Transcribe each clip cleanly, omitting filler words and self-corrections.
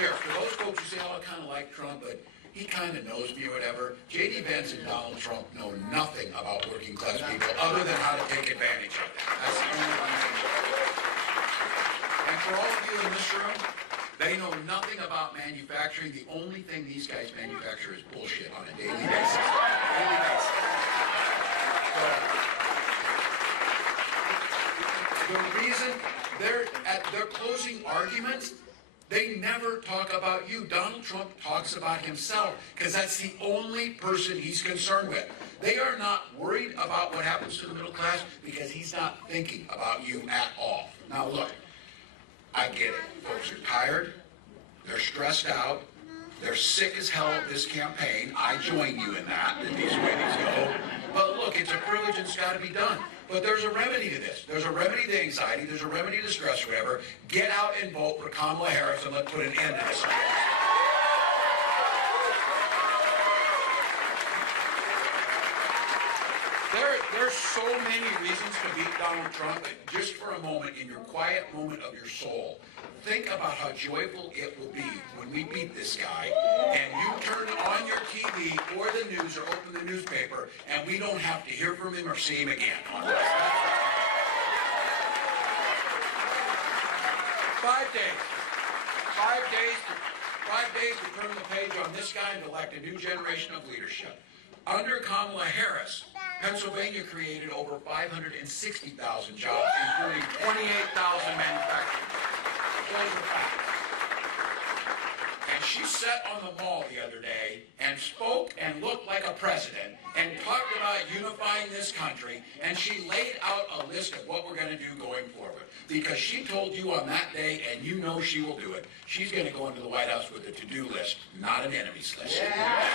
here, for those folks who say, oh, I kind of like Trump, but he kind of knows me or whatever, J.D. Vance and Donald Trump know nothing about working class people other than how to take advantage of them. That's the only thing they know. And for all of you in this room, they know nothing about manufacturing. The only thing these guys manufacture is bullshit on a daily basis. So, the reason they're at their closing arguments, they never talk about you. Donald Trump talks about himself because that's the only person he's concerned with. They are not worried about what happens to the middle class because he's not thinking about you at all. Now look, I get it. Folks are tired. They're stressed out. They're sick as hell of this campaign. I join you in that these way these go. But look, it's a privilege and it's got to be done. But there's a remedy to this. There's a remedy to anxiety. There's a remedy to stress, whatever. Get out and vote for Kamala Harris and let's put an end to this. There's so many reasons to beat Donald Trump, but just for a moment, in your quiet moment of your soul, think about how joyful it will be when we beat this guy and you turn on your TV or the news or open the newspaper and we don't have to hear from him or see him again. 5 days. 5 days to turn the page on this guy and elect a new generation of leadership. Under Kamala Harris, Pennsylvania created over 560,000 jobs, including 28,000 manufacturing jobs. Those are facts. And she sat on the mall the other day and spoke and looked like a president and talked about unifying this country, and she laid out a list of what we're going to do going forward. Because she told you on that day, and you know she will do it, she's going to go into the White House with a to-do list, not an enemies list. Yeah.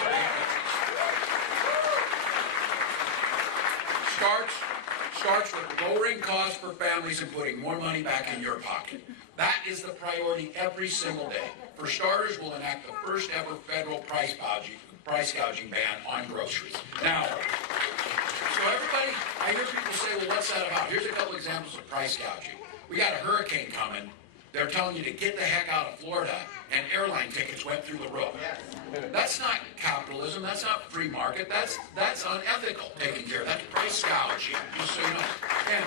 Starts with lowering costs for families and putting more money back in your pocket. That is the priority every single day. For starters, we'll enact the first ever federal price gouging ban on groceries. Now, so everybody, I hear people say, well, what's that about? Here's a couple examples of price gouging. We got a hurricane coming. They're telling you to get the heck out of Florida, and airline tickets went through the roof. That's not capitalism. That's not free market. That's unethical taking care of. That's price gouging, just so you know. And,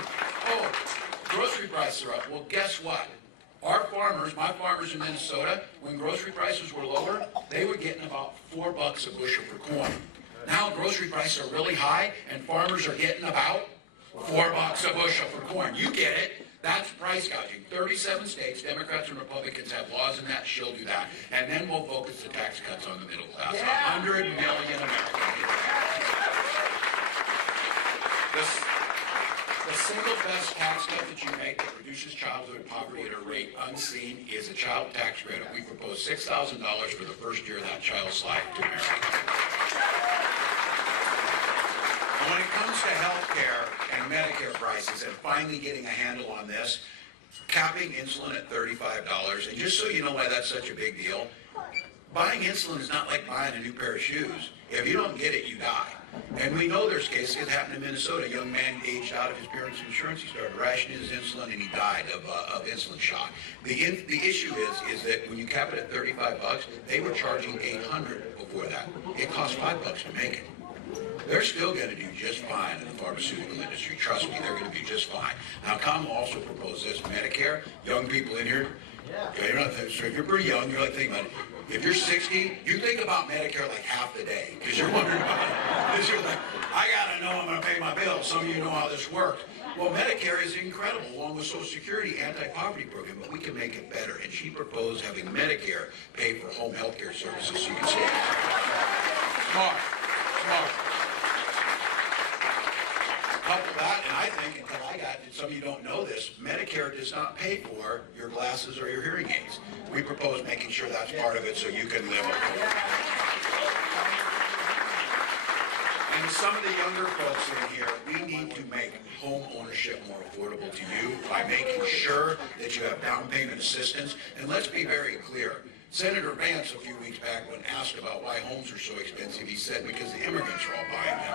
grocery prices are up. Well, guess what? Our farmers, my farmers in Minnesota, when grocery prices were lower, they were getting about $4 a bushel for corn. Now grocery prices are really high, and farmers are getting about $4 a bushel for corn. You get it. That's price gouging. 37 states, Democrats and Republicans have laws in that. She'll do that. And then we'll focus the tax cuts on the middle class. 100 million Americans. The single best tax cut that you make that reduces childhood poverty at a rate unseen is a child tax credit. We propose $6,000 for the first year of that child's life to America. When it comes to health care and Medicare prices and finally getting a handle on this, capping insulin at $35, and just so you know why that's such a big deal, buying insulin is not like buying a new pair of shoes. If you don't get it, you die. And we know there's cases. It happened in Minnesota. A young man aged out of his parents' insurance. He started rationing his insulin, and he died of insulin shock. The issue is that when you cap it at $35, they were charging $800 before that. It cost $5 to make it. They're still going to do just fine in the pharmaceutical industry. Trust me, they're going to do just fine. Now, Kamala also proposed this. Medicare, young people in here, you're not, so if you're pretty young, you're like thinking about it. If you're 60, you think about Medicare like half the day because you're wondering about it. Because you're like, I got to know I'm going to pay my bills. Some of you know how this works. Well, Medicare is incredible, along with Social Security anti-poverty program, but we can make it better. And she proposed having Medicare pay for home health care services so you can save. Smart. Couple that, and I think, until I got it, some of you don't know this, Medicare does not pay for your glasses or your hearing aids. We propose making sure that's part of it so you can live up. And some of the younger folks in here, we need to make home ownership more affordable to you by making sure that you have down payment assistance. And let's be very clear. Senator Vance, a few weeks back, when asked about why homes are so expensive, he said because the immigrants are all buying them.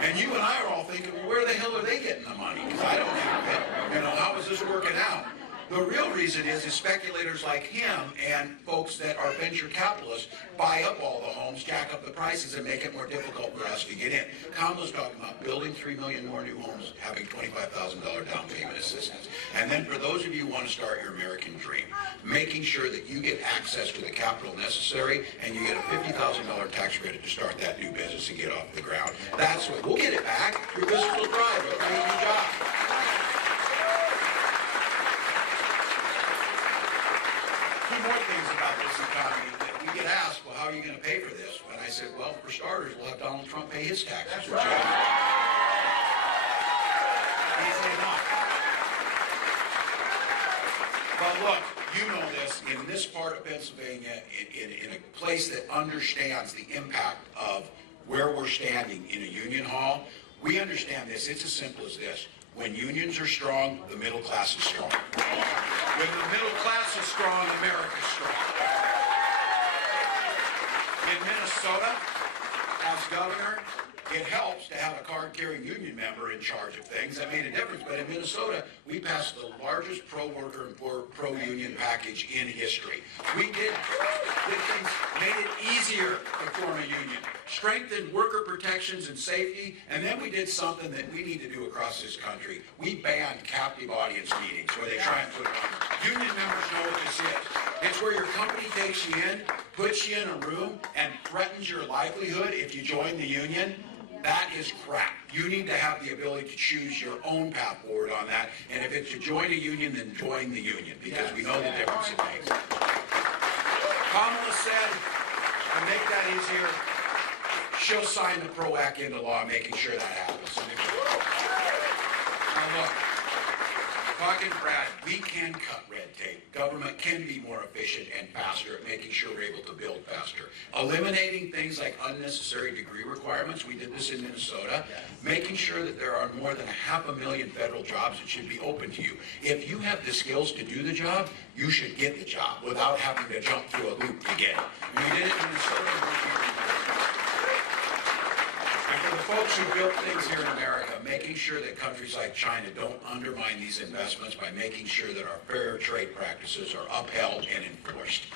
And you and I are all thinking, well, where the hell are they getting the money? Because I don't have it. You know, how is this working out? The real reason is speculators like him and folks that are venture capitalists buy up all the homes, jack up the prices, and make it more difficult for us to get in. Kamala's talking about building 3 million more new homes, having $25,000 down payment assistance. And then for those of you who want to start your American dream, making sure that you get access to the capital necessary and you get a $50,000 tax credit to start that new business and get off the ground. That's what, we'll get it back. Your business will thrive. It'll create a new job. Two more things about this economy. We get asked, well, how are you going to pay for this? And I said, well, for starters, we'll have Donald Trump pay his taxes. That's right. Easy enough. But look, you know this, in this part of Pennsylvania, in a place that understands the impact of where we're standing in a union hall, we understand this. It's as simple as this. When unions are strong, the middle class is strong. When the middle class is strong, America's strong. In Minnesota, as governor, it helps to have a card-carrying union member in charge of things. That made a difference. But in Minnesota, we passed the largest pro-worker and pro-union package in history. We did things, made it easier to form a union, strengthened worker protections and safety, and then we did something that we need to do across this country. We banned captive audience meetings where they try and put it on. Union members know what this is. It's where your company takes you in, puts you in a room, and threatens your livelihood if you join the union. That is crap. You need to have the ability to choose your own path forward on that. And if it's to join a union, then join the union, because we know the difference it makes. Kamala said, to make that easier, she'll sign the PRO Act into law, making sure that happens. Now look, talking to Brad, we can cut red tape. Government can be more efficient and faster at making sure we're able to build faster. Eliminating things like unnecessary degree requirements. We did this in Minnesota. Making sure that there are more than 500,000 federal jobs that should be open to you. If you have the skills to do the job, you should get the job without having to jump through a loop to get it. We did it in Minnesota. And for the folks who built things here in America, making sure that countries like China don't undermine these investments by making sure that our fair trade practices are upheld and enforced.